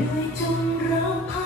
ด้ยจงรัก